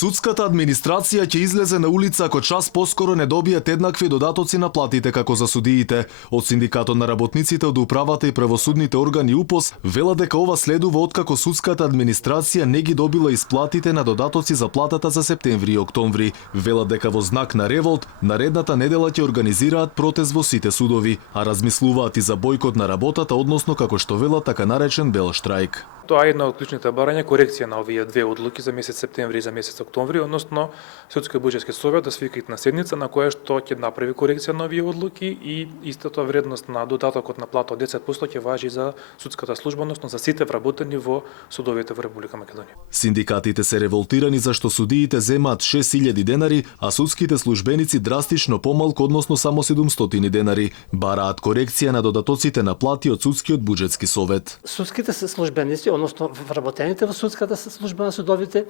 Судската администрација ќе излезе на улица ако час поскоро не добијат еднакви додатоци на платите како за судиите. Од Синдикатот на работниците од управата и правосудните органи УПОС велат дека ова следува откако судската администрација не ги добила исплатите на додатоци за платата за септември и октомври. Велат дека во знак на револт, наредната недела ќе организираат протест во сите судови, а размислуваат и за бојкот на работата, односно како што велат така наречен бел штрајк. Тоа е една од клучните барања, корекција на овие две одлуки за месец септември и за месец октомври, односно Судскиот буџетски совет да свика на седница на која што ќе направи корекција на овие одлуки и истата вредност на додатокот на плата од 10% ќе важи за судската служба, односно за сите вработени во судовите во Република Македонија. Синдикатите се револтирани зашто судиите земаат 6000 денари, а судските службеници драстично помалку, односно само 700 денари. Бараат корекција на додатоците на плати од Судскиот буџетски совет. Судските службеници, односно вработените во судската служба на судовите,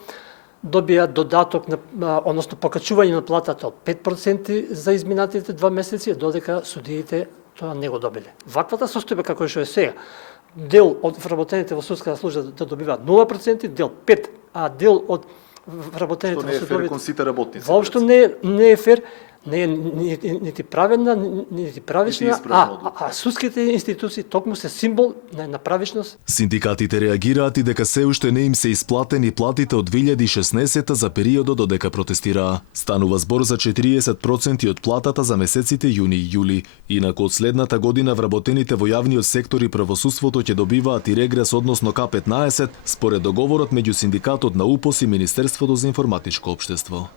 добија додаток односно покачување на платата од 5% за изминатите 2 месеци, додека судиите тоа не го добиле. Ваквата состојба како што е сега, дел од вработените во судската служба да добиваат 0%, дел 5%, а дел од вработените во судовите воопшто не е фер, не е нити праведна, нити правична, а судските институции токму се символ на правичност. Синдикатите реагираат и дека се уште не им се исплатени платите од 2016 за периодот додека протестираа. Станува збор за 40% од платата за месеците јуни и јули. Инаку од следната година вработените во јавниот сектор и правосудството ќе добиваат и регрес, односно К15, според договорот меѓу Синдикатот на УПОС и Министерството за информатичко општество.